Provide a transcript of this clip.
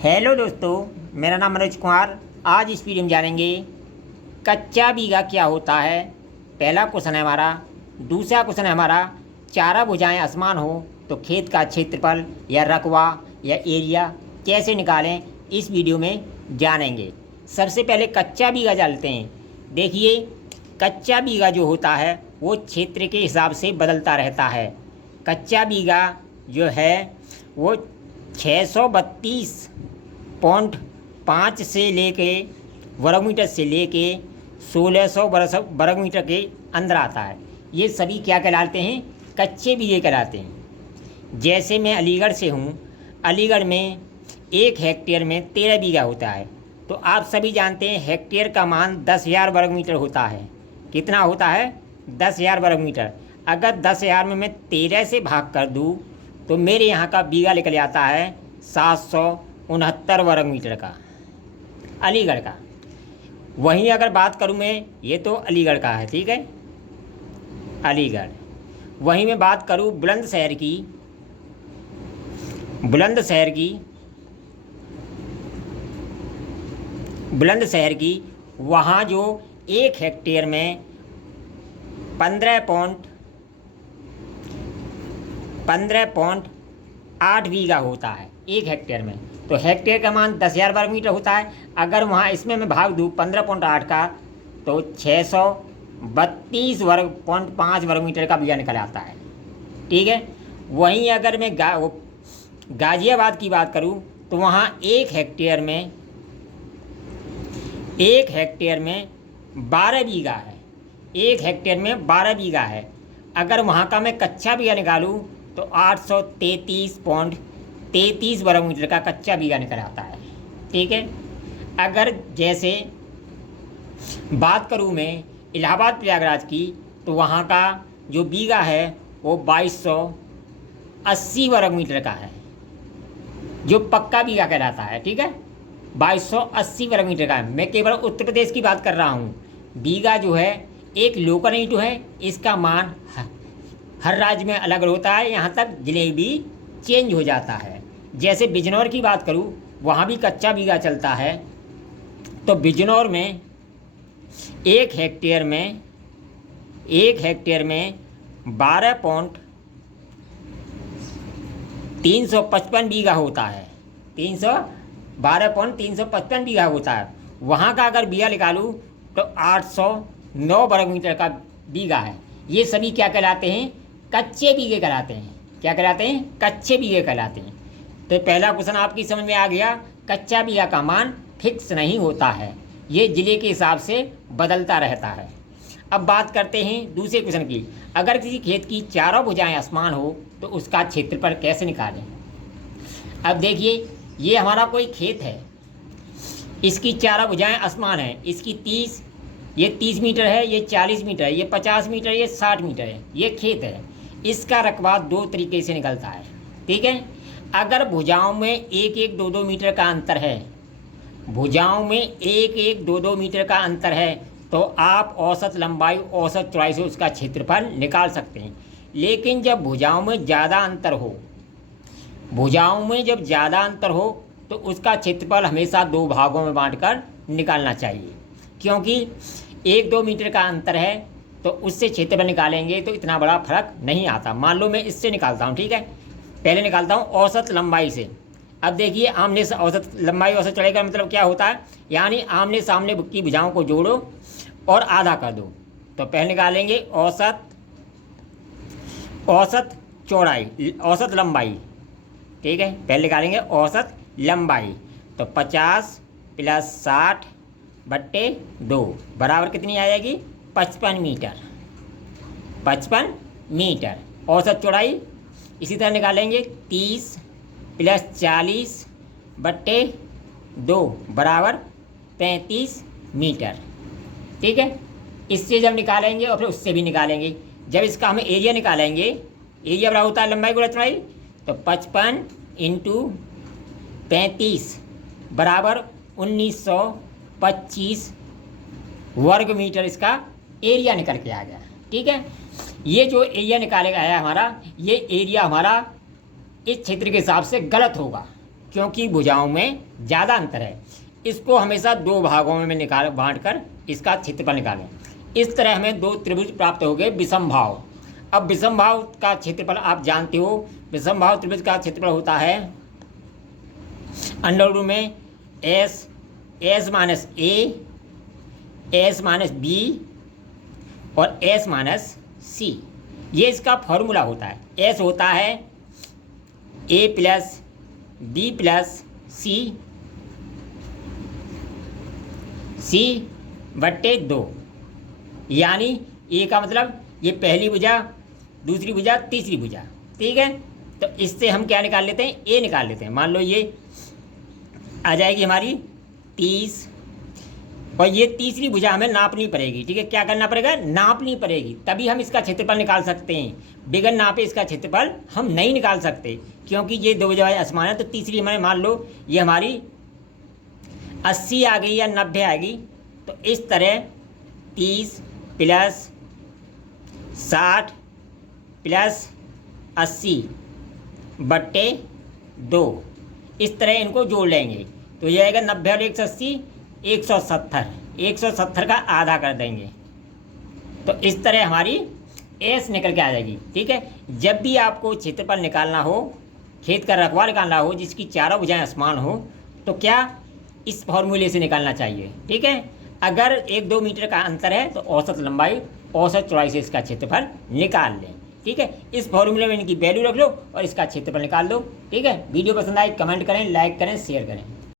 Hello दोस्तों, मेरा नाम मनोज कुमार। आज इस वीडियो में जानेंगे कच्चा बीघा क्या होता है। पहला क्वेश्चन है हमारा। दूसरा क्वेश्चन है हमारा, चारों भुजाएं असमान हो तो खेत का क्षेत्रफल या रकबा या एरिया कैसे निकालें, इस वीडियो में जानेंगे। सबसे पहले कच्चा बीघा जानते हैं। देखिए, कच्चा बीघा जो होता है वो क्षेत्र के हिसाब से बदलता रहता है। कच्चा बीघा जो है वो 632.5 से लेके वर्ग मीटर से लेके 1600 वर्ग मीटर के अंदर आता है। ये सभी क्या कहलाते हैं? कच्चे बीघे कहलाते हैं। जैसे मैं अलीगढ़ से हूँ, अलीगढ़ में 1 हेक्टेयर में 13 बीघा होता है। तो आप सभी जानते हैं हेक्टेयर का मान 10,000 वर्ग मीटर होता है। कितना होता है? 10,000 वर्ग मीटर। अगर 10,000 में मैं 13 से भाग कर दूँ तो मेरे यहाँ का बीघा निकल जाता है 769 वर्ग मीटर का, अलीगढ़ का। वहीं अगर बात करूँ मैं, ये तो अलीगढ़ का है, ठीक है, अलीगढ़। वहीं मैं बात करूँ बुलंदशहर की, बुलंदशहर की, वहाँ जो 1 हेक्टेयर में 15.8 बीघा होता है 1 हेक्टेयर में। तो हेक्टेयर का मान 10,000 वर्ग मीटर होता है। अगर वहाँ इसमें मैं भाग दूँ 15.8 का तो 632.5 वर्ग मीटर का बीघा निकल आता है, ठीक है। वहीं अगर मैं गाज़ियाबाद की बात करूँ तो वहाँ 1 हेक्टेयर में 12 बीघा है। 1 हेक्टेयर में 12 बीघा है। अगर वहाँ का मैं कच्चा बीघा निकालूँ तो 833.33 वर्ग मीटर का कच्चा बीघा निकल आता है, ठीक है। अगर जैसे बात करूँ मैं इलाहाबाद प्रयागराज की, तो वहाँ का जो बीघा है वो 2280 वर्ग मीटर का है, जो पक्का बीघा कहलाता है, ठीक है। 2280 वर्ग मीटर का है। मैं केवल उत्तर प्रदेश की बात कर रहा हूँ। बीघा जो है एक लोकल यूनिट है, इसका मान हर राज्य में अलग होता है, यहाँ तक जिले भी चेंज हो जाता है। जैसे बिजनौर की बात करूँ, वहाँ भी कच्चा बीघा चलता है। तो बिजनौर में 1 हेक्टेयर में 12.355 बीघा होता है। 12.355 बीघा होता है। वहाँ का अगर बीघा निकालूँ तो 809 वर्ग मीटर का बीघा है। ये सभी क्या कहलाते हैं? कच्चे बीघे कहलाते हैं। क्या कहलाते हैं? कच्चे बीघे कहलाते हैं। तो पहला क्वेश्चन आपकी समझ में आ गया। कच्चा बीघा का मान फिक्स नहीं होता है, ये जिले के हिसाब से बदलता रहता है। अब बात करते हैं दूसरे क्वेश्चन की। अगर किसी खेत की चारों भुजाएं असमान हो तो उसका क्षेत्रफल कैसे निकालें? अब देखिए, ये हमारा कोई खेत है, इसकी चारों भुजाएं असमान हैं। इसकी 30 मीटर है, ये 40 मीटर है, ये 50 मीटर, ये 60 मीटर है। ये खेत है। इसका रकबा 2 तरीके से निकलता है, ठीक है। अगर भुजाओं में 1-1, 2-2 मीटर का अंतर है, भुजाओं में 1-1, 2-2 मीटर का अंतर है, तो आप औसत लंबाई, औसत चौड़ाई से उसका क्षेत्रफल निकाल सकते हैं। लेकिन जब भुजाओं में ज़्यादा अंतर हो, तो उसका क्षेत्रफल हमेशा 2 भागों में बांटकर निकालना चाहिए। क्योंकि 1-2 मीटर का अंतर है तो उससे क्षेत्रफल निकालेंगे तो इतना बड़ा फर्क नहीं आता। मान लो मैं इससे निकालता हूँ, ठीक है। पहले निकालता हूँ औसत लंबाई से। अब देखिए, आमने से औसत लंबाई, औसत चौड़ाई का मतलब क्या होता है? यानी आमने सामने की भुजाओं को जोड़ो और आधा कर दो। तो पहले निकालेंगे औसत चौड़ाई, औसत लंबाई, ठीक है। पहले निकालेंगे औसत लंबाई। तो 50 + 60/2 बराबर कितनी आ जाएगी? 55 मीटर। औसत चौड़ाई इसी तरह निकालेंगे 30 + 40/2 बराबर 35 मीटर, ठीक है। इससे जब निकालेंगे और फिर उससे भी निकालेंगे, जब इसका हम एरिया निकालेंगे, एरिया बराबर होता है लंबाई गुणा चौड़ाई। तो 55 × 35 बराबर 1925 वर्ग मीटर इसका एरिया निकल के आ गया, ठीक है। ये जो एरिया निकालेगा है हमारा, ये एरिया हमारा इस क्षेत्र के हिसाब से गलत होगा। क्योंकि भुजाओं में ज़्यादा अंतर है। इसको हमेशा दो भागों में बांट कर इसका क्षेत्रफल निकालें। इस तरह हमें दो त्रिभुज प्राप्त हो गए विषमभाव। अब विषमभाव का क्षेत्रफल आप जानते हो, विषमभाव त्रिभुज का क्षेत्रफल होता है अंडर रूट में एस माइनस ए, एस माइनस बी और एस माइनस सी। ये इसका फॉर्मूला होता है। एस होता है ए प्लस बी प्लस सी बट्टे 2, यानी ए का मतलब ये पहली भुजा, दूसरी भुजा, तीसरी भुजा, ठीक है। तो इससे हम क्या निकाल लेते हैं, ए निकाल लेते हैं। मान लो ये आ जाएगी हमारी 30 और ये तीसरी भुजा हमें नापनी पड़ेगी, ठीक है। क्या करना पड़ेगा, नापनी पड़ेगी, तभी हम इसका क्षेत्रफल निकाल सकते हैं। बिगन नापे इसका क्षेत्रफल हम नहीं निकाल सकते, क्योंकि ये दो भुजाएं असमान है। तो तीसरी हमारे मान लो ये हमारी 80 आ गई या 90 आएगी। तो इस तरह 30 प्लस 60 प्लस 80 बट्टे 2, इस तरह इनको जोड़ लेंगे। तो ये आएगा 90 और 180 170 का आधा कर देंगे। तो इस तरह हमारी एस निकल के आ जाएगी, ठीक है। जब भी आपको क्षेत्रफल निकालना हो, खेत का रकबा निकालना हो जिसकी चारों भुजाएं असमान हो, तो क्या इस फॉर्मूले से निकालना चाहिए, ठीक है। अगर 1-2 मीटर का अंतर है तो औसत लंबाई औसत चौड़ाई से इसका क्षेत्रफल निकाल लें, ठीक है। इस फॉर्मूले में इनकी वैल्यू रख लो और इसका क्षेत्रफल निकाल लो, ठीक है। वीडियो पसंद आए कमेंट करें, लाइक करें, शेयर करें।